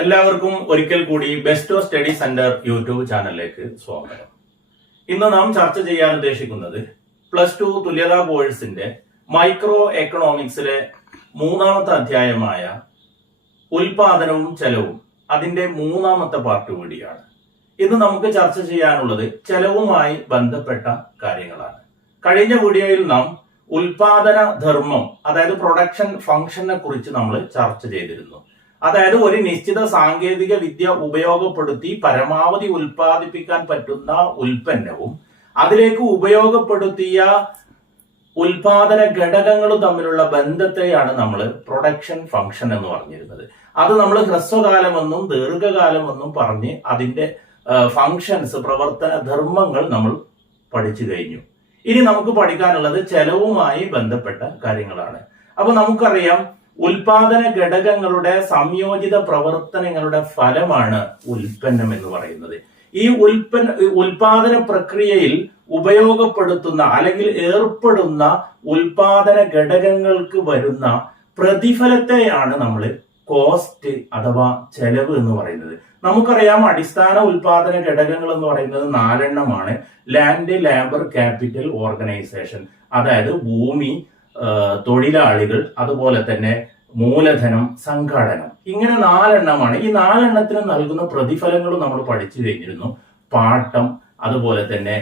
എല്ലാവർക്കും ഒരിക്കൽ കൂടി ബെസ്റ്റോ സ്റ്റഡി സെന്റർ യൂട്യൂബ് ചാനലിലേക്ക് സ്വാഗതം. ഇന്ന് നാം ചർച്ച ചെയ്യാൻ ഉദ്ദേശിക്കുന്നത് +2 തുല്യതാ കോഴ്സിന്റെ മൈക്രോ എക്കണോമിക്സിലെ 3ാമത്തെ അധ്യായമായ ഉൽപാദനവും ചെലവും അതിന്റെ 3ാമത്തെ പാർട്ട് കൂടിയാണ്. ഇന്ന് നമുക്ക് ചർച്ച ചെയ്യാനുള്ളത് ചെലവുമായി ബന്ധപ്പെട്ട കാര്യങ്ങളാണ്. കഴിഞ്ഞ വീഡിയോയിൽ നാം ഉൽപാദന ധർമ്മം അതായത് പ്രൊഡക്ഷൻ ഫംഗ്ഷനെ കുറിച്ച് നമ്മൾ ചർച്ച ചെയ്തിരുന്നു. അതായത് ഒരു നിശ്ചിത സാങ്കേതിക വിദ്യ ഉപയോഗപ്പെടുത്തി പരമാവധി ഉൽപ്പാദിപ്പിക്കാൻ പറ്റുന്ന ഉൽപ്പന്നവും അതിലേക്ക് ഉപയോഗപ്പെടുത്തിയ ഉൽപാദന ഘടകങ്ങളും തമ്മിലുള്ള ബന്ധത്തെയാണ് നമ്മൾ പ്രൊഡക്ഷൻ ഫംഗ്ഷൻ എന്ന് പറഞ്ഞിരുന്നത്. അത് നമ്മൾ ഹ്രസ്വകാലമെന്നും ദീർഘകാലമെന്നും പറഞ്ഞ് അതിന്റെ ഫംഗ്ഷൻസ് പ്രവർത്തന ധർമ്മങ്ങൾ നമ്മൾ പഠിച്ചു കഴിഞ്ഞു. ഇനി നമുക്ക് പഠിക്കാനുള്ളത് ചെലവുമായി ബന്ധപ്പെട്ട കാര്യങ്ങളാണ്. അപ്പൊ നമുക്കറിയാം, ഉൽപാദന ഘടകങ്ങളുടെ സംയോജിത പ്രവർത്തനങ്ങളുടെ ഫലമാണ് ഉൽപ്പന്നം എന്ന് പറയുന്നത്. ഈ ഉൽപാദന പ്രക്രിയയിൽ ഉപയോഗപ്പെടുത്തുന്ന അല്ലെങ്കിൽ ഏർപ്പെടുന്ന ഉൽപാദന ഘടകങ്ങൾക്ക് വരുന്ന പ്രതിഫലത്തെയാണ് നമ്മൾ കോസ്റ്റ് അഥവാ ചെലവ് എന്ന് പറയുന്നത്. നമുക്കറിയാം, അടിസ്ഥാന ഉൽപാദന ഘടകങ്ങൾ എന്ന് പറയുന്നത് 4 എണ്ണമാണ്. Land, labour, capital, organisation. അതായത് ഭൂമി, തൊഴിലാളികൾ, അതുപോലെ തന്നെ മൂലധനം, സംഘാടനം. ഇങ്ങനെ 4 എണ്ണമാണ്. ഈ 4 എണ്ണത്തിന് നൽകുന്ന പ്രതിഫലങ്ങളും നമ്മൾ പഠിച്ചു കഴിഞ്ഞിരുന്നു. പാട്ടം, അതുപോലെ തന്നെ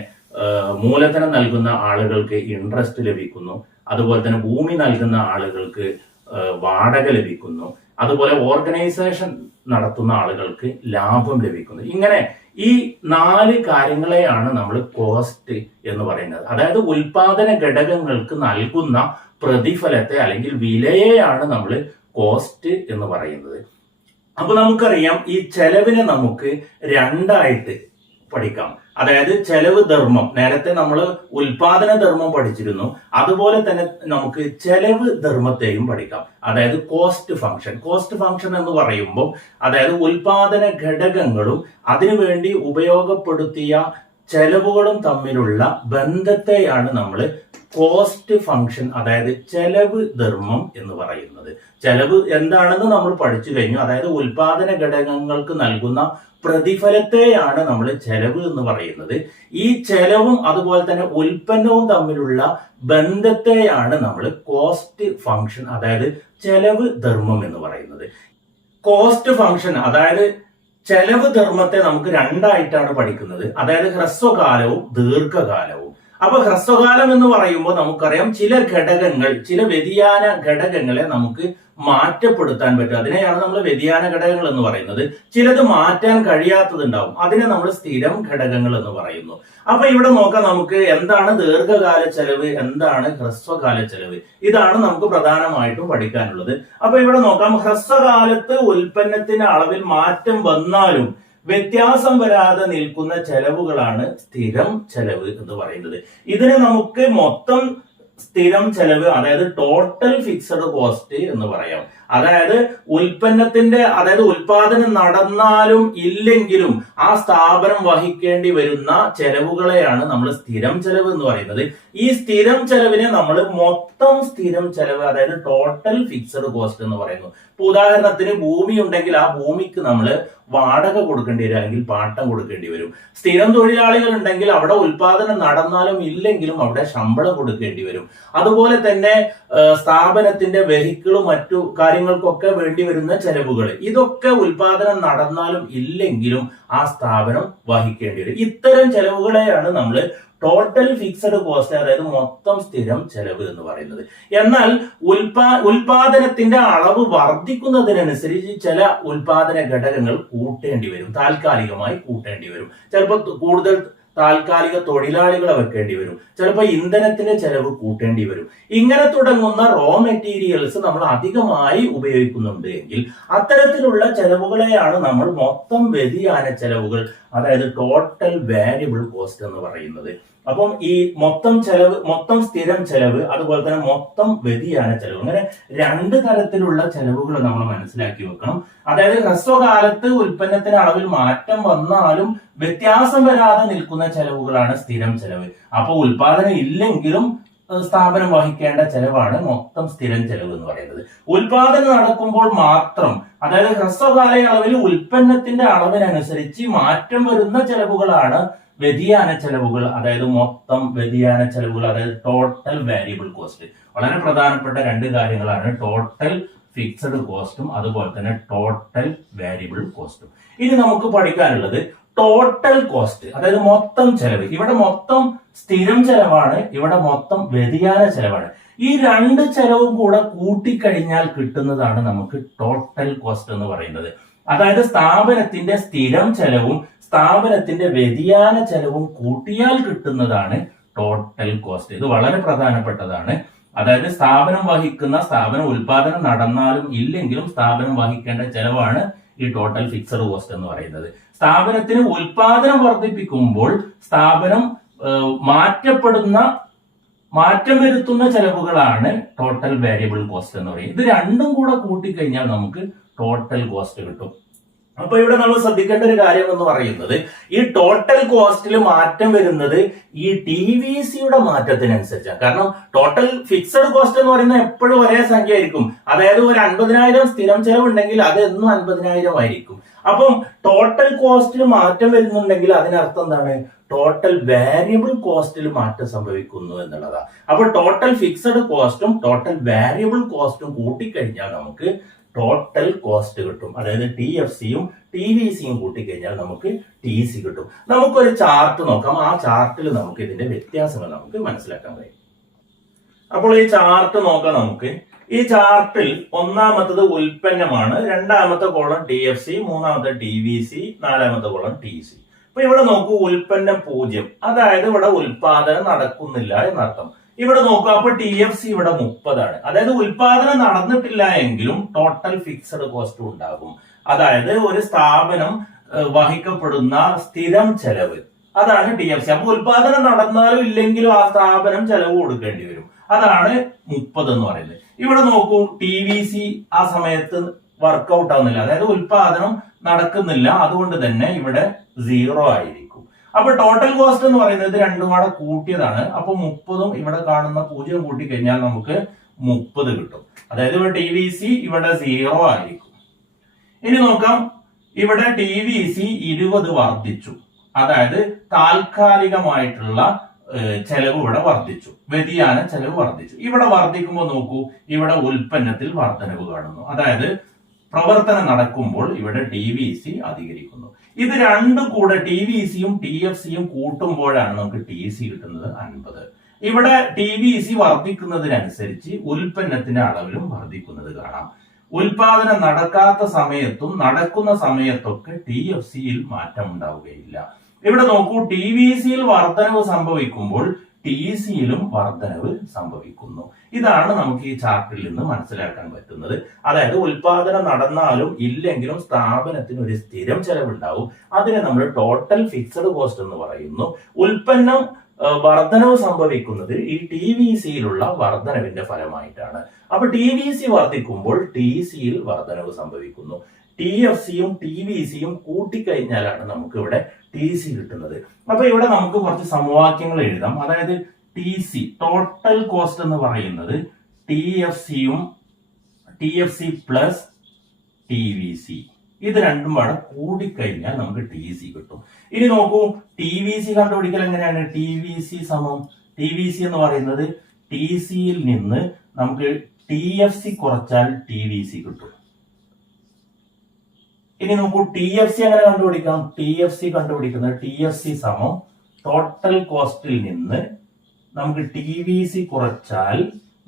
മൂലധനം നൽകുന്ന ആളുകൾക്ക് ഇൻട്രസ്റ്റ് ലഭിക്കുന്നു, അതുപോലെ തന്നെ ഭൂമി നൽകുന്ന ആളുകൾക്ക് വാടക ലഭിക്കുന്നു, അതുപോലെ ഓർഗനൈസേഷൻ നടത്തുന്ന ആളുകൾക്ക് ലാഭം ലഭിക്കുന്നു. ഇങ്ങനെ ഈ 4 കാര്യങ്ങളെയാണ് നമ്മൾ കോസ്റ്റ് എന്ന് പറയുന്നത്. അതായത് ഉൽപാദന ഘടകങ്ങൾക്ക് നൽകുന്ന പ്രതിഫലത്തെ അല്ലെങ്കിൽ വിലയെയാണ് നമ്മൾ കോസ്റ്റ് എന്ന് പറയുന്നത്. അപ്പൊ നമുക്കറിയാം, ഈ ചെലവിനെ നമുക്ക് 2ആയിട്ട് പഠിക്കാം. അതായത് ചെലവ് ധർമ്മം, നേരത്തെ നമ്മൾ ഉൽപാദന ധർമ്മം പഠിച്ചിരുന്നു. അതുപോലെ തന്നെ നമുക്ക് ചെലവ് ധർമ്മത്തെയും പഠിക്കാം. അതായത് കോസ്റ്റ് ഫംഗ്ഷൻ. കോസ്റ്റ് ഫംഗ്ഷൻ എന്ന് പറയുമ്പോൾ അതായത് ഉൽപാദന ഘടകങ്ങളും അതിനുവേണ്ടി ഉപയോഗപ്പെടുത്തിയ ചെലവുകളും തമ്മിലുള്ള ബന്ധത്തെയാണ് നമ്മൾ കോസ്റ്റ് ഫംഗ്ഷൻ അതായത് ചെലവ് ധർമ്മം എന്ന് പറയുന്നത്. ചെലവ് എന്താണെന്ന് നമ്മൾ പഠിച്ചു കഴിഞ്ഞു. അതായത് ഉൽപാദന ഘടകങ്ങൾക്ക് നൽകുന്ന പ്രതിഫലത്തെയാണ് നമ്മൾ ചെലവ് എന്ന് പറയുന്നത്. ഈ ചെലവും അതുപോലെ തന്നെ ഉൽപ്പന്നവും തമ്മിലുള്ള ബന്ധത്തെയാണ് നമ്മൾ കോസ്റ്റ് ഫംഗ്ഷൻ അതായത് ചെലവ് ധർമ്മം എന്ന് പറയുന്നത്. കോസ്റ്റ് ഫംഗ്ഷൻ അതായത് ചെലവ് ധർമ്മത്തെ നമുക്ക് 2ആയിട്ടാണ് പഠിക്കുന്നത്. അതായത് ഹ്രസ്വകാലവും ദീർഘകാലവും. അപ്പൊ ഹ്രസ്വകാലം എന്ന് പറയുമ്പോൾ നമുക്കറിയാം, ചില ഘടകങ്ങൾ, ചില വ്യതിയാന ഘടകങ്ങളെ നമുക്ക് മാറ്റപ്പെടുത്താൻ പറ്റും. അതിനെയാണ് നമ്മൾ വ്യതിയാന ഘടകങ്ങൾ എന്ന് പറയുന്നത്. ചിലത് മാറ്റാൻ കഴിയാത്തതുണ്ടാവും, അതിനെ നമ്മൾ സ്ഥിരം ഘടകങ്ങൾ എന്ന് പറയുന്നു. അപ്പൊ ഇവിടെ നോക്കാം, നമുക്ക് എന്താണ് ദീർഘകാല ചെലവ്, എന്താണ് ഹ്രസ്വകാല ചെലവ്. ഇതാണ് നമുക്ക് പ്രധാനമായിട്ടും പഠിക്കാനുള്ളത്. അപ്പൊ ഇവിടെ നോക്കാം, ഹ്രസ്വകാലത്ത് ഉൽപ്പന്നത്തിന്റെ അളവിൽ മാറ്റം വന്നാലും വ്യത്യാസം വരാതെ നിൽക്കുന്ന ചെലവുകളാണ് സ്ഥിരം ചെലവ് എന്ന് പറയുന്നത്. ഇതിനെ നമുക്ക് മൊത്തം സ്ഥിരം ചെലവ് അതായത് ടോട്ടൽ ഫിക്സഡ് കോസ്റ്റ് എന്ന് പറയാം. അതായത് ഉൽപാദനം നടന്നാലും ഇല്ലെങ്കിലും ആ സ്ഥാപനം വഹിക്കേണ്ടി വരുന്ന ചെലവുകളെയാണ് നമ്മൾ സ്ഥിരം ചെലവ് എന്ന് പറയുന്നത്. ഈ സ്ഥിരം ചെലവിനെ നമ്മൾ മൊത്തം സ്ഥിരം ചെലവ് അതായത് ടോട്ടൽ ഫിക്സഡ് കോസ്റ്റ് എന്ന് പറയുന്നു. ഇപ്പൊ ഉദാഹരണത്തിന്, ഭൂമി ഉണ്ടെങ്കിൽ ആ ഭൂമിക്ക് നമ്മൾ വാടക കൊടുക്കേണ്ടി വരും, അല്ലെങ്കിൽ പാട്ടം കൊടുക്കേണ്ടി വരും. സ്ഥിരം തൊഴിലാളികൾ ഉണ്ടെങ്കിൽ അവിടെ ഉൽപാദനം നടന്നാലും ഇല്ലെങ്കിലും അവിടെ ശമ്പളം കൊടുക്കേണ്ടി വരും. അതുപോലെ തന്നെ സ്ഥാപനത്തിന്റെ വെഹിക്കിളും മറ്റു കാര്യങ്ങൾക്കൊക്കെ വേണ്ടി വരുന്ന ചെലവുകൾ, ഇതൊക്കെ ഉൽപാദനം നടന്നാലും ഇല്ലെങ്കിലും ആ സ്ഥാപനം വഹിക്കേണ്ടി വരും. ഇത്തരം ചെലവുകളെയാണ് നമ്മൾ ടോട്ടൽ ഫിക്സഡ് കോസ്റ്റ് അതായത് മൊത്തം സ്ഥിരം ചെലവ് എന്ന് പറയുന്നത്. എന്നാൽ ഉൽപാദനത്തിന്റെ അളവ് വർദ്ധിക്കുന്നതിനനുസരിച്ച് ചില ഉൽപാദന ഘടകങ്ങൾ കൂട്ടേണ്ടി വരും, താൽക്കാലികമായി കൂട്ടേണ്ടി വരും. ചിലപ്പോൾ കൂടുതൽ താൽക്കാലിക തൊഴിലാളികളെ വെക്കേണ്ടി വരും, ചിലപ്പോൾ ഇന്ധനത്തിന്റെ ചെലവ് കൂട്ടേണ്ടി വരും. ഇങ്ങനെ തുടങ്ങുന്ന റോ മെറ്റീരിയൽസ് നമ്മൾ അധികമായി ഉപയോഗിക്കുന്നുണ്ട് എങ്കിൽ അത്തരത്തിലുള്ള ചെലവുകളെയാണ് നമ്മൾ മൊത്തം വ്യതിയാന ചെലവുകൾ അതായത് ടോട്ടൽ വാരിയബിൾ കോസ്റ്റ് എന്ന് പറയുന്നത്. അപ്പം ഈ മൊത്തം സ്ഥിരം ചെലവ്, അതുപോലെ തന്നെ മൊത്തം വ്യതിയാന ചെലവ്, അങ്ങനെ 2 തരത്തിലുള്ള ചെലവുകൾ നമ്മൾ മനസ്സിലാക്കി വെക്കണം. അതായത് ഹ്രസ്വകാലത്ത് ഉൽപ്പന്നത്തിന് അളവിൽ മാറ്റം വന്നാലും വ്യത്യാസം വരാതെ നിൽക്കുന്ന ചെലവുകളാണ് സ്ഥിരം ചെലവ്. അപ്പൊ ഉൽപാദനം ഇല്ലെങ്കിലും സ്ഥാപനം വഹിക്കേണ്ട ചെലവാണ് മൊത്തം സ്ഥിരം ചെലവ് എന്ന് പറയുന്നത്. ഉൽപാദനം നടക്കുമ്പോൾ മാത്രം അതായത് ഹ്രസ്വകാലയളവിൽ ഉൽപ്പന്നത്തിന്റെ അളവിനനുസരിച്ച് മാറ്റം വരുന്ന ചെലവുകളാണ് വ്യതിയാന ചെലവുകൾ, അതായത് മൊത്തം വ്യതിയാന ചെലവുകൾ, അതായത് ടോട്ടൽ വാരിയബിൾ കോസ്റ്റ്. വളരെ പ്രധാനപ്പെട്ട രണ്ട് കാര്യങ്ങളാണ് ടോട്ടൽ ഫിക്സഡ് കോസ്റ്റും അതുപോലെ തന്നെ ടോട്ടൽ വാരിയബിൾ കോസ്റ്റും. ഇനി നമുക്ക് പഠിക്കാനുള്ളത് ടോട്ടൽ കോസ്റ്റ്, അതായത് മൊത്തം ചെലവ്. ഇവിടെ മൊത്തം സ്ഥിരം ചെലവാണ്, ഇവിടെ മൊത്തം വ്യതിയാന ചെലവാണ്. ഈ രണ്ട് ചെലവും കൂടെ കൂട്ടിക്കഴിഞ്ഞാൽ കിട്ടുന്നതാണ് നമുക്ക് ടോട്ടൽ കോസ്റ്റ് എന്ന് പറയുന്നത്. അതായത് സ്ഥാപനത്തിന്റെ സ്ഥിരം ചെലവും സ്ഥാപനത്തിന്റെ വ്യതിയാന ചെലവും കൂട്ടിയാൽ കിട്ടുന്നതാണ് ടോട്ടൽ കോസ്റ്റ്. ഇത് വളരെ പ്രധാനപ്പെട്ടതാണ്. അതായത് സ്ഥാപനം ഉൽപാദനം നടന്നാലും ഇല്ലെങ്കിലും സ്ഥാപനം വഹിക്കേണ്ട ചെലവാണ് ഈ ടോട്ടൽ ഫിക്സഡ് കോസ്റ്റ് എന്ന് പറയുന്നത്. സ്ഥാപനത്തിന് ഉൽപാദനം വർദ്ധിപ്പിക്കുമ്പോൾ സ്ഥാപനം മാറ്റം വരുത്തുന്ന ചെലവുകളാണ് ടോട്ടൽ വേരിയബിൾ കോസ്റ്റ് എന്ന് പറയുന്നത്. ഇത് രണ്ടും കൂടെ കൂട്ടിക്കഴിഞ്ഞാൽ നമുക്ക് ടോട്ടൽ കോസ്റ്റ് കിട്ടും. അപ്പൊ ഇവിടെ നമ്മൾ ശ്രദ്ധിക്കേണ്ട ഒരു കാര്യം എന്ന് പറയുന്നത് ഈ ടോട്ടൽ കോസ്റ്റിൽ മാറ്റം വരുന്നത് ഈ TVCയുടെ മാറ്റത്തിനനുസരിച്ചാണ്. കാരണം ടോട്ടൽ ഫിക്സഡ് കോസ്റ്റ് എന്ന് പറയുന്നത് എപ്പോഴും ഒരേ സംഖ്യ ആയിരിക്കും. അതായത് ഒരു 50,000 സ്ഥിരം ചെലവുണ്ടെങ്കിൽ അത് എന്നും 50,000 ആയിരിക്കും. അപ്പം ടോട്ടൽ കോസ്റ്റിൽ മാറ്റം വരുന്നുണ്ടെങ്കിൽ അതിനർത്ഥം എന്താണ്? ടോട്ടൽ വാരിയബിൾ കോസ്റ്റിൽ മാറ്റം സംഭവിക്കുന്നു എന്നുള്ളതാണ്. അപ്പൊ ടോട്ടൽ ഫിക്സഡ് കോസ്റ്റും ടോട്ടൽ വാരിയബിൾ കോസ്റ്റും കൂട്ടിക്കഴിഞ്ഞാൽ നമുക്ക് ടോട്ടൽ കോസ്റ്റ് കിട്ടും. അതായത് TFCയും TVCയും കൂട്ടിക്കഴിഞ്ഞാൽ നമുക്ക് TC കിട്ടും. നമുക്കൊരു ചാർട്ട് നോക്കാം. ആ ചാർട്ടിൽ നമുക്ക് ഇതിന്റെ വ്യത്യാസങ്ങൾ നമുക്ക് മനസ്സിലാക്കാൻ കഴിയും. അപ്പോൾ ഈ ചാർട്ട് നോക്കാം നമുക്ക്. ഈ ചാർട്ടിൽ ഒന്നാമത്തത് ഉൽപ്പന്നമാണ്, രണ്ടാമത്തെ കോളം TFC, മൂന്നാമത്തെ TVC, നാലാമത്തെ കോളം TC. അപ്പൊ ഇവിടെ നോക്കൂ, ഉൽപ്പന്നം 0, അതായത് ഇവിടെ ഉൽപാദനം നടക്കുന്നില്ല എന്നർത്ഥം. ഇവിടെ നോക്കുക, അപ്പൊ TFC ഇവിടെ 30 ആണ്. അതായത് ഉൽപാദനം നടന്നിട്ടില്ല എങ്കിലും ടോട്ടൽ ഫിക്സഡ് കോസ്റ്റ് ഉണ്ടാകും. അതായത് ഒരു സ്ഥാപനം വഹിക്കപ്പെടുന്ന സ്ഥിരം ചെലവ്, അതാണ് TFC. അപ്പൊ ഉൽപാദനം നടന്നാലും ഇല്ലെങ്കിലും ആ സ്ഥാപനം ചെലവ് കൊടുക്കേണ്ടി വരും. അതാണ് 30 എന്ന് പറയുന്നത്. ഇവിടെ നോക്കൂ, TVC ആ സമയത്ത് വർക്ക്ഔട്ട് ആവുന്നില്ല, അതായത് ഉൽപാദനം നടക്കുന്നില്ല. അതുകൊണ്ട് തന്നെ ഇവിടെ 0 ആയിരിക്കും. അപ്പൊ ടോട്ടൽ കോസ്റ്റ് എന്ന് പറയുന്നത് രണ്ടും കൂടെ കൂട്ടിയതാണ്. അപ്പൊ 30ഉം ഇവിടെ കാണുന്ന 0 കൂട്ടി കഴിഞ്ഞാൽ നമുക്ക് 30 കിട്ടും. അതായത് ഇവിടെ TVC ഇവിടെ 0 ആയിരിക്കും. ഇനി നോക്കാം, ഇവിടെ TVC 20 വർദ്ധിച്ചു. അതായത് താൽക്കാലികമായിട്ടുള്ള ചെലവ് ഇവിടെ വർദ്ധിച്ചു, വ്യതിയാന ചെലവ് വർദ്ധിച്ചു. ഇവിടെ വർദ്ധിക്കുമ്പോൾ നോക്കൂ, ഇവിടെ ഉൽപ്പന്നത്തിൽ വർധനവ് കാണുന്നു. അതായത് പ്രവർത്തനം നടക്കുമ്പോൾ ഇവിടെ TVC അധികരിക്കുന്നു. ഇത് രണ്ടും കൂടെ TVCയും TFCയും കൂട്ടുമ്പോഴാണ് നമുക്ക് TC കിട്ടുന്നത് 50. ഇവിടെ TVC വർദ്ധിക്കുന്നതിനനുസരിച്ച് ഉൽപ്പന്നത്തിന്റെ അളവിലും വർദ്ധിക്കുന്നത് കാണാം. ഉൽപാദനം നടക്കാത്ത സമയത്തും നടക്കുന്ന സമയത്തൊക്കെ TFCയിൽ മാറ്റം ഉണ്ടാവുകയില്ല. ഇവിടെ നോക്കൂ, TVCയിൽ വർധനവ് സംഭവിക്കുമ്പോൾ TCയിലും വർധനവ് സംഭവിക്കുന്നു. ഇതാണ് നമുക്ക് ഈ ചാർട്ടിൽ നിന്ന് മനസ്സിലാക്കാൻ പറ്റുന്നത്. അതായത് ഉൽപാദനം നടന്നാലും ഇല്ലെങ്കിലും സ്ഥാപനത്തിന് ഒരു സ്ഥിരം ചെലവുണ്ടാവും. അതിനെ നമ്മൾ ടോട്ടൽ ഫിക്സഡ് കോസ്റ്റ് എന്ന് പറയുന്നു. ഉൽപ്പന്നം വർധനവ് സംഭവിക്കുന്നത് ഈ TVCയിലുള്ള വർധനവിന്റെ ഫലമായിട്ടാണ്. അപ്പൊ TVC വർദ്ധിക്കുമ്പോൾ TCയിൽ വർധനവ് സംഭവിക്കുന്നു. TFCയും TVCയും കൂട്ടിക്കഴിഞ്ഞാലാണ് നമുക്ക് ഇവിടെ TC കിട്ടുന്നത്. അപ്പൊ ഇവിടെ നമുക്ക് കുറച്ച് സമവാക്യങ്ങൾ എഴുതാം. അതായത് TC ടോട്ടൽ കോസ്റ്റ് എന്ന് പറയുന്നത് TFC പ്ലസ് TVC, ഇത് രണ്ടും കൂടെ കൂടിക്കഴിഞ്ഞാൽ നമുക്ക് TC കിട്ടും. ഇനി നോക്കൂ, TVC കണ്ടുപിടിക്കൽ എങ്ങനെയാണ്? TVC എന്ന് പറയുന്നത് TCയിൽ നിന്ന് നമുക്ക് TFC കുറച്ചാൽ TVC കിട്ടും. ഇനി നോക്കൂ, TFC എങ്ങനെ കണ്ടുപിടിക്കാം? TFC കണ്ടുപിടിക്കുന്നത് TFC സമം ടോട്ടൽ കോസ്റ്റിൽ നിന്ന് നമുക്ക് TVC കുറച്ചാൽ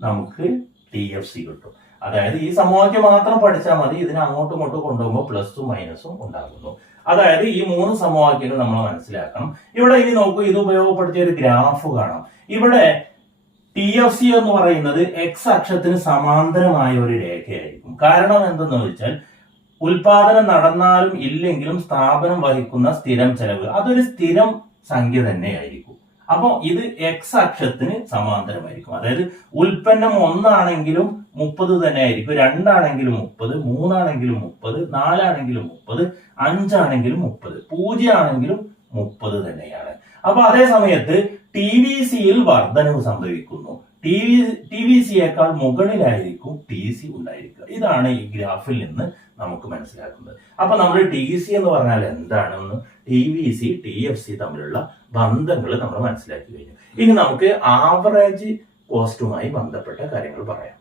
നമുക്ക് TFC കിട്ടും. അതായത് ഈ സമവാക്യം മാത്രം പഠിച്ചാൽ മതി. ഇതിനെ അങ്ങോട്ടും ഇങ്ങോട്ടും കൊണ്ടുപോകുമ്പോൾ പ്ലസും മൈനസും ഉണ്ടാകുന്നു. അതായത് ഈ 3 സമവാക്യങ്ങൾ നമ്മൾ മനസ്സിലാക്കണം. ഇവിടെ ഇനി നോക്കൂ, ഇത് ഉപയോഗപ്പെടുത്തിയ ഒരു ഗ്രാഫ് കാണാം. ഇവിടെ TFC എന്ന് പറയുന്നത് X അക്ഷത്തിന് സമാന്തരമായ ഒരു രേഖയായിരിക്കും. കാരണം എന്തെന്ന് വെച്ചാൽ ഉൽപാദനം നടന്നാലും ഇല്ലെങ്കിലും സ്ഥാപനം വഹിക്കുന്ന സ്ഥിരം ചെലവ് അതൊരു സ്ഥിരം സംഖ്യ തന്നെയായിരിക്കും. അപ്പൊ ഇത് X അക്ഷത്തിന് സമാന്തരമായിരിക്കും. അതായത് ഉൽപ്പന്നം 1 ആണെങ്കിലും 30 തന്നെ ആയിരിക്കും, 2 ആണെങ്കിലും 30, 3 ആണെങ്കിലും 30, 4 ആണെങ്കിലും 30, 5 ആണെങ്കിലും 30, 0 ആണെങ്കിലും 30 തന്നെയാണ്. അപ്പൊ അതേ സമയത്ത് TVCയിൽ വർധനവ് സംഭവിക്കുന്നു. TVCയേക്കാൾ മുകളിലായിരിക്കും TC ഉണ്ടായിരിക്കുക. ഇതാണ് ഈ ഗ്രാഫിൽ നിന്ന് നമുക്ക് മനസ്സിലാക്കുന്നത്. അപ്പൊ നമ്മൾ TC എന്ന് പറഞ്ഞാൽ എന്താണെന്ന് TVC TFC തമ്മിലുള്ള ബന്ധങ്ങൾ നമ്മൾ മനസ്സിലാക്കി കഴിഞ്ഞു. ഇനി നമുക്ക് ആവറേജ് കോസ്റ്റുമായി ബന്ധപ്പെട്ട കാര്യങ്ങൾ പറയാം.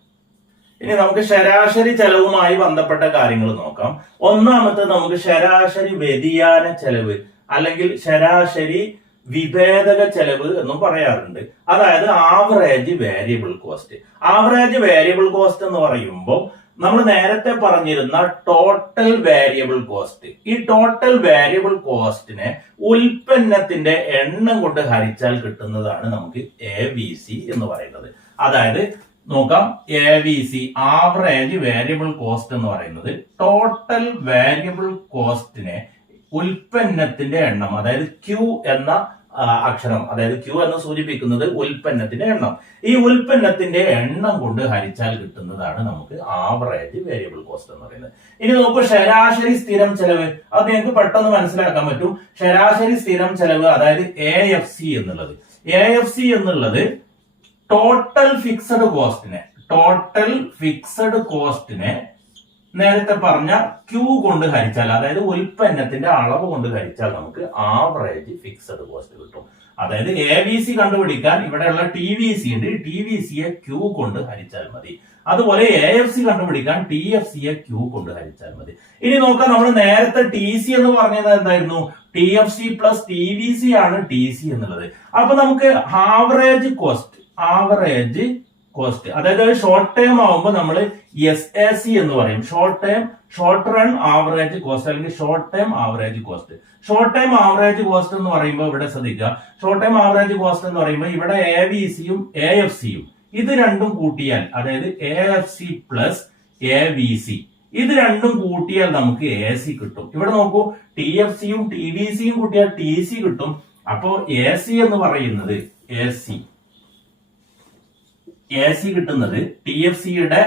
ഇനി നമുക്ക് ശരാശരി ചെലവുമായി ബന്ധപ്പെട്ട കാര്യങ്ങൾ നോക്കാം. ഒന്നാമത്തെ നമുക്ക് ശരാശരി വ്യതിയാന ചെലവ് അല്ലെങ്കിൽ ശരാശരി വിഭേദക ചെലവ് എന്നും പറയാറുണ്ട്. അതായത് average variable cost. Average variable cost എന്ന് പറയുമ്പോൾ നമ്മൾ നേരത്തെ പറഞ്ഞിരുന്ന ടോട്ടൽ വേരിയബിൾ കോസ്റ്റ്, ഈ ടോട്ടൽ വേരിയബിൾ കോസ്റ്റിനെ ഉൽപ്പന്നത്തിന്റെ എണ്ണം കൊണ്ട് ഹരിച്ചാൽ കിട്ടുന്നതാണ് നമുക്ക് ABC എന്ന് പറയുന്നത്. അതായത് നോക്കാം, ABC ആവറേജ് വേരിയബിൾ കോസ്റ്റ് എന്ന് പറയുന്നത് ടോട്ടൽ വേരിയബിൾ കോസ്റ്റിനെ ഉൽപ്പന്നത്തിന്റെ എണ്ണം, അതായത് Q എന്ന അക്ഷരം, അതായത് Q എന്ന് സൂചിപ്പിക്കുന്നത് ഉൽപ്പന്നത്തിന്റെ എണ്ണം, ഈ ഉൽപ്പന്നത്തിന്റെ എണ്ണം കൊണ്ട് ഹരിച്ചാൽ കിട്ടുന്നതാണ് നമുക്ക് ആവറേജ് വേരിയബിൾ കോസ്റ്റ് എന്ന് പറയുന്നത്. ഇനി നമുക്ക് ശരാശരി സ്ഥിരം ചെലവ്, അത് നിങ്ങൾക്ക് പെട്ടെന്ന് മനസ്സിലാക്കാൻ പറ്റും. ശരാശരി സ്ഥിരം ചെലവ് അതായത് AFC എന്നുള്ളത് ടോട്ടൽ ഫിക്സഡ് കോസ്റ്റിനെ നേരത്തെ പറഞ്ഞ Q കൊണ്ട് ഹരിച്ചാൽ, അതായത് ഉൽപ്പന്നത്തിന്റെ അളവ് കൊണ്ട് ഹരിച്ചാൽ നമുക്ക് ആവറേജ് ഫിക്സഡ് കോസ്റ്റ് കിട്ടും. അതായത് ABC കണ്ടുപിടിക്കാൻ ഇവിടെയുള്ള TVC ഉണ്ട്, TVCയെ Q കൊണ്ട് ഹരിച്ചാൽ മതി. അതുപോലെ AFC കണ്ടുപിടിക്കാൻ TFCയെ Q കൊണ്ട് ഹരിച്ചാൽ മതി. ഇനി നോക്കാം, നമ്മൾ നേരത്തെ TC എന്ന് പറഞ്ഞത് എന്തായിരുന്നു? TFC പ്ലസ് TVC ആണ് TC എന്നുള്ളത്. അപ്പൊ നമുക്ക് ആവറേജ് കോസ്റ്റ് അതായത് ഷോർട്ട് ടേം ആവുമ്പോൾ നമ്മൾ SAC എന്ന് പറയും, ഷോർട്ട് റൺ ആവറേജ് കോസ്റ്റ് അല്ലെങ്കിൽ short term average cost. Short time average cost എന്ന് പറയുമ്പോൾ ഇവിടെ ശ്രദ്ധിക്കുക, ഷോർട്ട് ടൈം ആവറേജ് കോസ്റ്റ് എന്ന് പറയുമ്പോൾ ഇവിടെ AVCയും AFCയും ഇത് രണ്ടും കൂട്ടിയാൽ, അതായത് AFC പ്ലസ് AVC ഇത് രണ്ടും കൂട്ടിയാൽ നമുക്ക് AC കിട്ടും. ഇവിടെ നോക്കൂ, TFCയും TVCയും കൂട്ടിയാൽ TC കിട്ടും. അപ്പോ AC എന്ന് പറയുന്നത് AC കിട്ടുന്നത് TFCയുടെ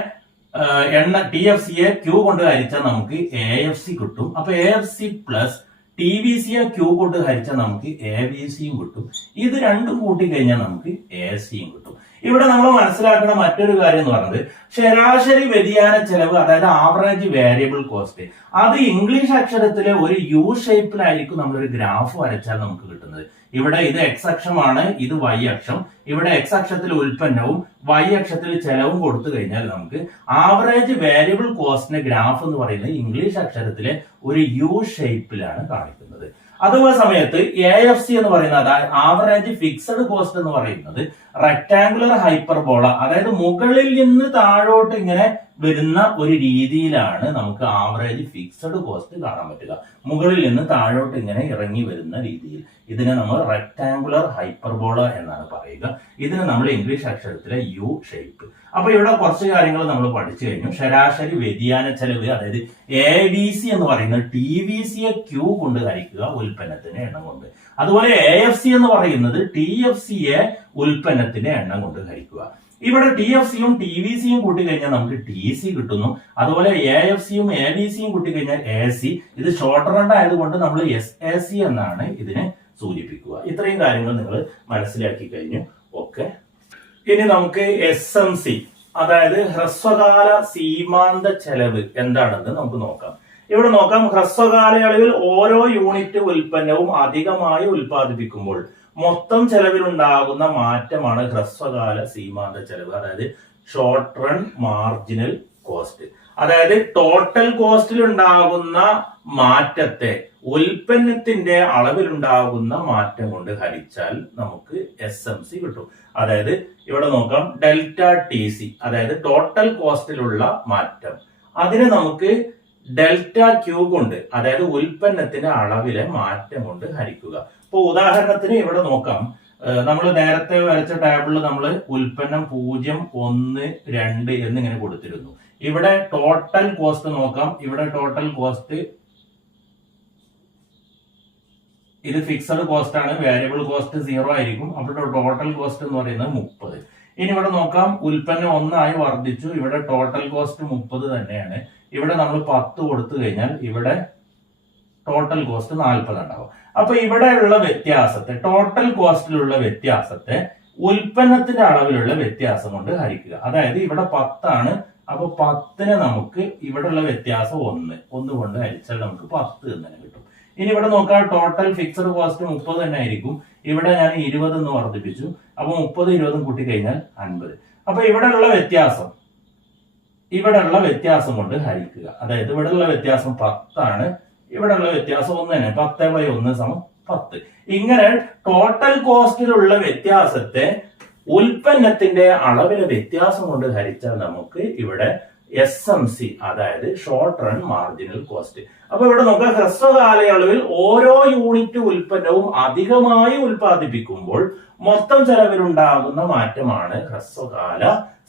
TFCയെ Q കൊണ്ട് ഹരിച്ചാൽ നമുക്ക് AFC കിട്ടും. അപ്പൊ AFC പ്ലസ് TVCയെ Q കൊണ്ട് ഹരിച്ചാൽ നമുക്ക് AVCയും കിട്ടും. ഇത് രണ്ടും കൂട്ടി കഴിഞ്ഞാൽ നമുക്ക് ACയും കിട്ടും. ഇവിടെ നമ്മൾ മനസ്സിലാക്കുന്ന മറ്റൊരു കാര്യം എന്ന് പറയുന്നത് ശരാശരി വ്യതിയാന ചെലവ്, അതായത് ആവറേജ് വേരിയബിൾ കോസ്റ്റ്. അത് ഇംഗ്ലീഷ് അക്ഷരത്തിലെ ഒരു U ഷേപ്പിലായിരിക്കും നമ്മളൊരു ഗ്രാഫ് വരച്ചാൽ നമുക്ക് കിട്ടുന്നത്. ഇവിടെ ഇത് X അക്ഷമാണ്, ഇത് Y അക്ഷം. ഇവിടെ X അക്ഷത്തിൽ ഉൽപ്പന്നവും Y അക്ഷത്തിൽ ചെലവും കൊടുത്തു കഴിഞ്ഞാൽ നമുക്ക് ആവറേജ് വേരിയബിൾ കോസ്റ്റിന്റെ ഗ്രാഫ് എന്ന് പറയുന്നത് ഇംഗ്ലീഷ് അക്ഷരത്തിലെ ഒരു U ഷേപ്പിലാണ് കാണിക്കുന്നത്. അതുപോലെ സമയത്ത് AFC എന്ന് പറയുന്നത് ആവറേജ് ഫിക്സഡ് കോസ്റ്റ് എന്ന് പറയുന്നത് റെക്ടാങ്കുലർ ഹൈപ്പർബോള, അതായത് മുകളിൽ നിന്ന് താഴോട്ട് ഇങ്ങനെ വരുന്ന ഒരു രീതിയിലാണ് നമുക്ക് ആവറേജ് ഫിക്സഡ് കോസ്റ്റ് കാണാൻ പറ്റുക. മുകളിൽ നിന്ന് താഴോട്ട് ഇങ്ങനെ ഇറങ്ങി വരുന്ന രീതിയിൽ ഇതിനെ നമ്മൾ റെക്ടാങ്കുലർ ഹൈപ്പർബോള എന്നാണ് പറയുക. ഇതിനെ നമ്മൾ ഇംഗ്ലീഷ് അക്ഷരത്തിലെ U ഷേപ്പ്. അപ്പൊ ഇവിടെ കുറച്ച് കാര്യങ്ങൾ നമ്മൾ പഠിച്ചു കഴിഞ്ഞു. ശരാശരി വ്യതിയാന ചെലവ്, അതായത് ABC എന്ന് പറയുന്നത് TVCയെ Q കൊണ്ട് ഹരിക്കുക ഉൽപ്പന്നത്തിന്റെ എണ്ണം കൊണ്ട്. അതുപോലെ AFC എന്ന് പറയുന്നത് TFCയെ ഉൽപ്പന്നത്തിന്റെ എണ്ണം കൊണ്ട് ഹരിക്കുക. ഇവിടെ TFCയും TVCയും കൂട്ടി കഴിഞ്ഞാൽ നമുക്ക് TC കിട്ടുന്നു. അതുപോലെ AFCയും AVCയും കൂട്ടി കഴിഞ്ഞാൽ AC. ഇത് ഷോർട്ട് റൺ ആയതുകൊണ്ട് നമ്മൾ SAC എന്നാണ് ഇതിനെ സൂചിപ്പിക്കുക. ഇത്രയും കാര്യങ്ങൾ നിങ്ങൾ മനസ്സിലാക്കി കഴിഞ്ഞു. ഓക്കെ, ഇനി നമുക്ക് SMC, അതായത് ഹ്രസ്വകാല സീമാന്ത ചെലവ് എന്താണെന്ന് നമുക്ക് നോക്കാം. ഇവിടെ നോക്കാം, ഹ്രസ്വകാലയളവിൽ ഓരോ യൂണിറ്റ് ഉൽപ്പന്നവും അധികമായി ഉൽപ്പാദിപ്പിക്കുമ്പോൾ മൊത്തം ചെലവിലുണ്ടാകുന്ന മാറ്റമാണ് ഹ്രസ്വകാല സീമാന്ത ചെലവ്, അതായത് ഷോർട്ട് റൺ മാർജിനൽ കോസ്റ്റ്. അതായത് ടോട്ടൽ കോസ്റ്റിൽ ഉണ്ടാകുന്ന മാറ്റത്തെ ഉൽപ്പന്നത്തിന്റെ അളവിലുണ്ടാകുന്ന മാറ്റം കൊണ്ട് ഹരിച്ചാൽ നമുക്ക് SMC കിട്ടും. അതായത് ഇവിടെ നോക്കാം, ഡെൽറ്റ TC, അതായത് ടോട്ടൽ കോസ്റ്റിലുള്ള മാറ്റം, അതിനെ നമുക്ക് ഡെൽറ്റ Q കൊണ്ട്, അതായത് ഉൽപ്പന്നത്തിന്റെ അളവിലെ മാറ്റം കൊണ്ട് ഹരിക്കുക. ഇപ്പൊ ഉദാഹരണത്തിന് ഇവിടെ നോക്കാം, നമ്മൾ നേരത്തെ വരച്ച ടേബിളിൽ നമ്മൾ ഉൽപ്പന്നം 0, 1, 2 എന്നിങ്ങനെ കൊടുത്തിരുന്നു. ഇവിടെ ടോട്ടൽ കോസ്റ്റ് നോക്കാം. ഇവിടെ ടോട്ടൽ കോസ്റ്റ് ഇത് ഫിക്സഡ് കോസ്റ്റ് ആണ്, വേരിയബിൾ കോസ്റ്റ് 0 ആയിരിക്കും. അപ്പോൾ ടോട്ടൽ കോസ്റ്റ് എന്ന് പറയുന്നത് 30. ഇനി ഇവിടെ നോക്കാം, ഉൽപ്പന്നം 1 ആയി വർദ്ധിച്ചു. ഇവിടെ ടോട്ടൽ കോസ്റ്റ് 30 തന്നെയാണ്. ഇവിടെ നമ്മൾ 10 കൊടുത്തു കഴിഞ്ഞാൽ ഇവിടെ ടോട്ടൽ കോസ്റ്റ് 40 ഉണ്ടാവും. അപ്പൊ ഇവിടെയുള്ള വ്യത്യാസത്തെ, ടോട്ടൽ കോസ്റ്റിലുള്ള വ്യത്യാസത്തെ ഉൽപ്പന്നത്തിന്റെ അളവിലുള്ള വ്യത്യാസം കൊണ്ട് ഹരിക്കുക. അതായത് ഇവിടെ 10 ആണ് അപ്പൊ 10നെ നമുക്ക് ഇവിടെയുള്ള വ്യത്യാസം 1 കൊണ്ട് ഹരിച്ചാൽ നമുക്ക് 10 എന്ന് തന്നെ കിട്ടും. ഇനി ഇവിടെ നോക്കാം, ടോട്ടൽ ഫിക്സഡ് കോസ്റ്റ് 30 തന്നെ ആയിരിക്കും. ഇവിടെ ഞാൻ 20 എന്ന് വർദ്ധിപ്പിച്ചു. അപ്പൊ 30 20 കൂട്ടി കഴിഞ്ഞാൽ 50. അപ്പൊ ഇവിടെയുള്ള വ്യത്യാസം കൊണ്ട് ഹരിക്കുക. അതായത് ഇവിടെയുള്ള വ്യത്യാസം 10 ആണ്, ഇവിടെയുള്ള വ്യത്യാസം 1 തന്നെ. 10/1 = 10. ഇങ്ങനെ ടോട്ടൽ കോസ്റ്റിലുള്ള വ്യത്യാസത്തെ ഉൽപ്പന്നത്തിന്റെ അളവിലെ വ്യത്യാസം കൊണ്ട് ഹരിച്ചാൽ നമുക്ക് ഇവിടെ SMC, അതായത് ഷോർട്ട് റൺ മാർജിനൽ കോസ്റ്റ്. അപ്പൊ ഇവിടെ നോക്കുക, ഹ്രസ്വ കാലയളവിൽ ഓരോ യൂണിറ്റ് ഉൽപ്പന്നവും അധികമായി ഉൽപ്പാദിപ്പിക്കുമ്പോൾ മൊത്തം ചെലവിലുണ്ടാകുന്ന മാറ്റമാണ് ഹ്രസ്വകാല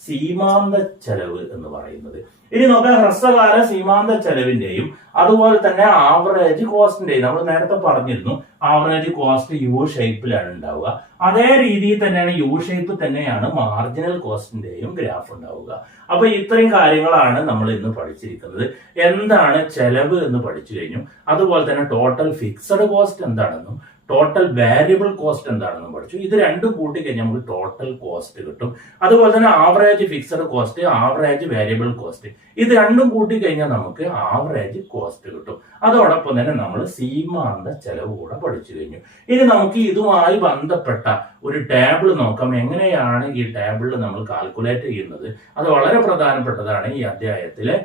സീമാന്ത ചെലവ് എന്ന് പറയുന്നത്. ഇനി നോക്കാം, ഹ്രസ്വകാല സീമാന്ത ചെലവിന്റെയും അതുപോലെ തന്നെ ആവറേജ് കോസ്റ്റിന്റെയും നമ്മൾ നേരത്തെ പറഞ്ഞിരുന്നു, ആവറേജ് കോസ്റ്റ് യു ഷേപ്പിലാണ് ഉണ്ടാവുക. അതേ രീതിയിൽ തന്നെയാണ് യു ഷേപ്പ് തന്നെയാണ് മാർജിനൽ കോസ്റ്റിന്റെയും ഗ്രാഫ് ഉണ്ടാവുക. അപ്പൊ ഇത്രയും കാര്യങ്ങളാണ് നമ്മൾ ഇന്ന് പഠിച്ചിരിക്കുന്നത്. എന്താണ് ചെലവ് എന്ന് പഠിച്ചു കഴിഞ്ഞു. അതുപോലെ തന്നെ ടോട്ടൽ ഫിക്സഡ് കോസ്റ്റ് എന്താണെന്നും ടോട്ടൽ വാരിയബിൾ കോസ്റ്റ് എന്താണെന്നും പഠിച്ചു. ഇത് രണ്ടും കൂട്ടി കഴിഞ്ഞാൽ നമുക്ക് ടോട്ടൽ കോസ്റ്റ് കിട്ടും. അതുപോലെ തന്നെ average fixed cost, average variable cost, ഇത് രണ്ടും കൂട്ടി കഴിഞ്ഞാൽ നമുക്ക് ആവറേജ് കോസ്റ്റ് കിട്ടും. അതോടൊപ്പം തന്നെ നമ്മൾ സീമാന്ത ചെലവ് കൂടെ പഠിച്ചു കഴിഞ്ഞു. ഇനി നമുക്ക് ഇതുമായി ബന്ധപ്പെട്ട ഒരു ടേബിൾ നോക്കാം. എങ്ങനെയാണ് ഈ ടേബിളിൽ നമ്മൾ കാൽക്കുലേറ്റ് ചെയ്യുന്നത്? അത് വളരെ പ്രധാനപ്പെട്ടതാണ്. ഈ അധ്യായത്തിലെ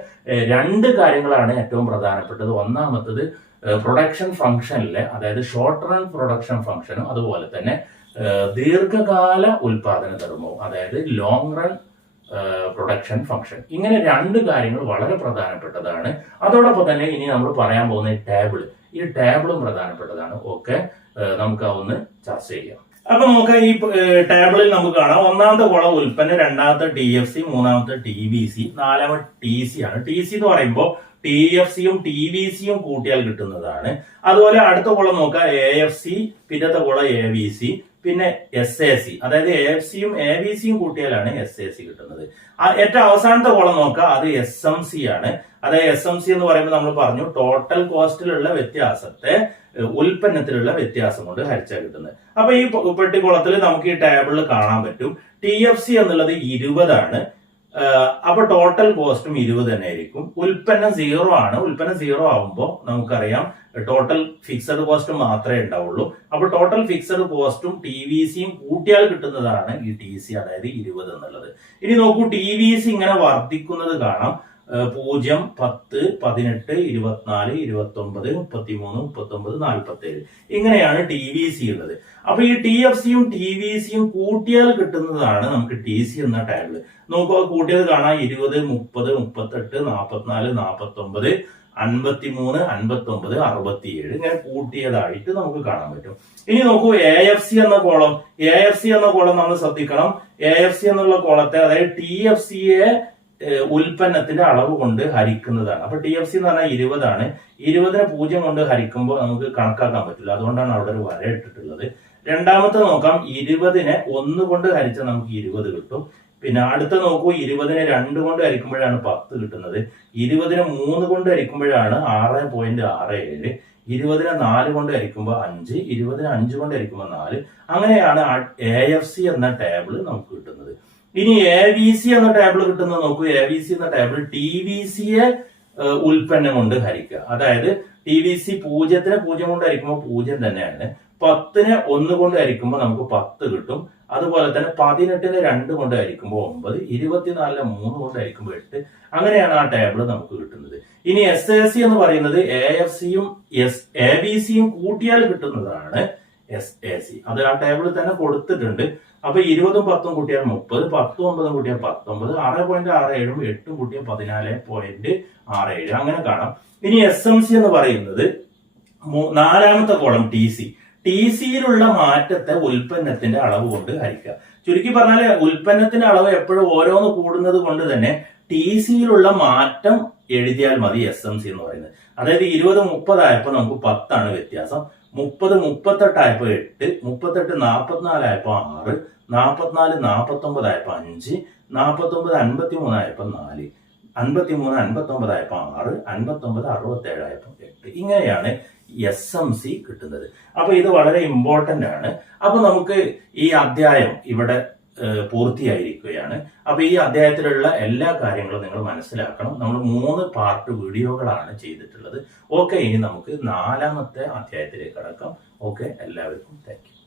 2 കാര്യങ്ങളാണ് ഏറ്റവും പ്രധാനപ്പെട്ടത്. ഒന്നാമത്തത് പ്രൊഡക്ഷൻ ഫംഗ്ഷനിലെ, അതായത് ഷോർട്ട് റൺ പ്രൊഡക്ഷൻ ഫംഗ്ഷനും അതുപോലെ തന്നെ ദീർഘകാല ഉൽപാദന ധർമ്മവും, അതായത് ലോങ് റൺ പ്രൊഡക്ഷൻ ഫംഗ്ഷൻ. ഇങ്ങനെ 2 കാര്യങ്ങൾ വളരെ പ്രധാനപ്പെട്ടതാണ്. അതോടൊപ്പം തന്നെ ഇനി നമ്മൾ പറയാൻ പോകുന്ന ഈ ടേബിളും പ്രധാനപ്പെട്ടതാണ്. ഓക്കെ, നമുക്ക് അതൊന്ന് ചർച്ച ചെയ്യാം. അപ്പൊ നമുക്ക് ഈ ടേബിളിൽ നമുക്ക് കാണാം, ഒന്നാമത്തെ കോളം ഉൽപ്പന്നം, രണ്ടാമത്തെ TFC, മൂന്നാമത്തെ TVC, നാലാമത്തെ TC ആണ്. TC എന്ന് പറയുമ്പോൾ TFCയും TVCയും കൂട്ടിയാൽ കിട്ടുന്നതാണ്. അതുപോലെ അടുത്ത കോളം നോക്കാം, AFC, പിന്നത്തെ കോളം AVC, പിന്നെ SAC, അതായത് AFCയും AVCയും കൂട്ടിയാലാണ് SAC കിട്ടുന്നത്. ഏറ്റവും അവസാനത്തെ കോളം നോക്കാം, അത് SMC ആണ്. അതായത് SMC എന്ന് പറയുമ്പോൾ നമ്മൾ പറഞ്ഞു, ടോട്ടൽ കോസ്റ്റിലുള്ള വ്യത്യാസത്തെ ഉൽപ്പന്നത്തിലുള്ള വ്യത്യാസം കൊണ്ട് ഹരിച്ചാൽ കിട്ടുന്നത്. അപ്പൊ ഈ പെട്ടിക്കുളത്തിൽ നമുക്ക് ഈ ടേബിളിൽ കാണാൻ പറ്റും, TFC എന്നുള്ളത് 20 ആണ്. അപ്പൊ ടോട്ടൽ കോസ്റ്റും 20 തന്നെ ആയിരിക്കും. ഉൽപ്പന്നം 0 ആണ്. ഉൽപ്പന്നം 0 ആവുമ്പോൾ നമുക്കറിയാം ടോട്ടൽ ഫിക്സഡ് കോസ്റ്റ് മാത്രമേ ഉണ്ടാവുള്ളൂ. അപ്പൊ ടോട്ടൽ ഫിക്സഡ് കോസ്റ്റും TVCയും കൂട്ടിയാൽ കിട്ടുന്നതാണ് ഈ TC, അതായത് 20 എന്നുള്ളത്. ഇനി നോക്കൂ, TVC ഇങ്ങനെ വർദ്ധിക്കുന്നത് കാണാം. 0, 10, 18, 24, 29, 33, 39, 47 ഇങ്ങനെയാണ് TVC ഉള്ളത്. അപ്പൊ ഈ TFCയും TVCയും കൂട്ടിയാൽ കിട്ടുന്നതാണ് നമുക്ക് TC എന്ന ടേബിള്. നോക്കുക, കൂട്ടിയത് കാണാം, 20, 30, 38, 44, 49, 53, 59, 67 ഇങ്ങനെ കൂട്ടിയതായിട്ട് നമുക്ക് കാണാൻ പറ്റും. ഇനി നോക്കൂ, AFC എന്ന കോളം നമ്മൾ ശ്രദ്ധിക്കണം. AFC എന്നുള്ള കോളത്തെ, അതായത് TFCയെ ഉൽപ്പന്നത്തിന്റെ അളവ് കൊണ്ട് ഹരിക്കുന്നതാണ്. അപ്പൊ TFC എന്ന് പറഞ്ഞാൽ 20 ആണ്. 20നെ 0 കൊണ്ട് ഹരിക്കുമ്പോൾ നമുക്ക് കണക്കാക്കാൻ പറ്റില്ല, അതുകൊണ്ടാണ് അവിടെ ഒരു വര ഇട്ടിട്ടുള്ളത്. രണ്ടാമത്തെ നോക്കാം, 20നെ 1 കൊണ്ട് ഹരിച്ചാൽ നമുക്ക് 20 കിട്ടും. പിന്നെ അടുത്ത നോക്കൂ, 20നെ 2 കൊണ്ട് ഹരിക്കുമ്പോഴാണ് 10 കിട്ടുന്നത്. 20നെ 3 കൊണ്ട് ഹരിക്കുമ്പോഴാണ് 6.67. 20നെ 4 കൊണ്ട് ഹരിക്കുമ്പോൾ 5, 20നെ 5 കൊണ്ട് ഹരിക്കുമ്പോൾ 4. അങ്ങനെയാണ് AFC എന്ന ടേബിൾ നമുക്ക് കിട്ടുന്നത്. ഇനി AVC എന്ന ടേബിൾ കിട്ടുന്നത് നോക്കൂ. AVC എന്ന ടേബിൾ TVCയെ ഉൽപ്പന്നം കൊണ്ട് ഹരിക്കുക. അതായത് TVC 0നെ 0 കൊണ്ട് ഹരിക്കുമ്പോൾ 0 തന്നെയാണ്. 10നെ 1 കൊണ്ട് ഹരിക്കുമ്പോൾ നമുക്ക് 10 കിട്ടും. അതുപോലെ തന്നെ 18നെ 2 കൊണ്ട് ഹരിക്കുമ്പോൾ 9, 24നെ 3 കൊണ്ട് ഹരിക്കുമ്പോൾ 8. അങ്ങനെയാണ് ആ ടേബിൾ നമുക്ക് കിട്ടുന്നത്. ഇനി SAC എന്ന് പറയുന്നത് AFCയും AVCയും കൂട്ടിയാൽ കിട്ടുന്നതാണ് SAC. അത് ആ ടേബിളിൽ തന്നെ കൊടുത്തിട്ടുണ്ട്. അപ്പൊ 20ഉം 10ഉം കൂട്ടിയാൽ 30, 10ഉം 9ഉം കൂട്ടിയാൽ 19, 6.67ഉം 8ഉം കൂട്ടിയാൽ 14.67 അങ്ങനെ കാണാം. ഇനി SMC എന്ന് പറയുന്നത് നാലാമത്തെ കോളം TCയിലുള്ള മാറ്റത്തെ ഉൽപ്പന്നത്തിന്റെ അളവ് കൊണ്ട് ഹരിക്കുക. ചുരുക്കി പറഞ്ഞാൽ ഉൽപ്പന്നത്തിന്റെ അളവ് എപ്പോഴും ഓരോന്ന് കൂടുന്നത് കൊണ്ട് തന്നെ TCയിലുള്ള മാറ്റം എഴുതിയാൽ മതി SMC എന്ന് പറയുന്നത്. അതായത് 20 30 ആയപ്പോൾ നമുക്ക് 10 ആണ് വ്യത്യാസം. 30 38 ആയപ്പോൾ 8, 38 44 ആയപ്പോൾ 6, 44 49 ആയപ്പോൾ 5, 49 53 ആയപ്പോൾ 4, 53 59 ആയപ്പോൾ 6, 59 67 ആയപ്പോൾ 8. ഇങ്ങനെയാണ് SMC കിട്ടുന്നത്. അപ്പൊ ഇത് വളരെ ഇമ്പോർട്ടന്റ് ആണ്. അപ്പൊ നമുക്ക് ഈ അധ്യായം ഇവിടെ പൂർത്തിയായിരിക്കുകയാണ്. അപ്പൊ ഈ അധ്യായത്തിലുള്ള എല്ലാ കാര്യങ്ങളും നിങ്ങൾ മനസ്സിലാക്കണം. നമ്മൾ 3 പാർട്ട് വീഡിയോകളാണ് ചെയ്തിട്ടുള്ളത്. ഓക്കെ, ഇനി നമുക്ക് 4ാമത്തെ അധ്യായത്തിലേക്ക് കടക്കാം. ഓക്കെ, എല്ലാവർക്കും താങ്ക് യു.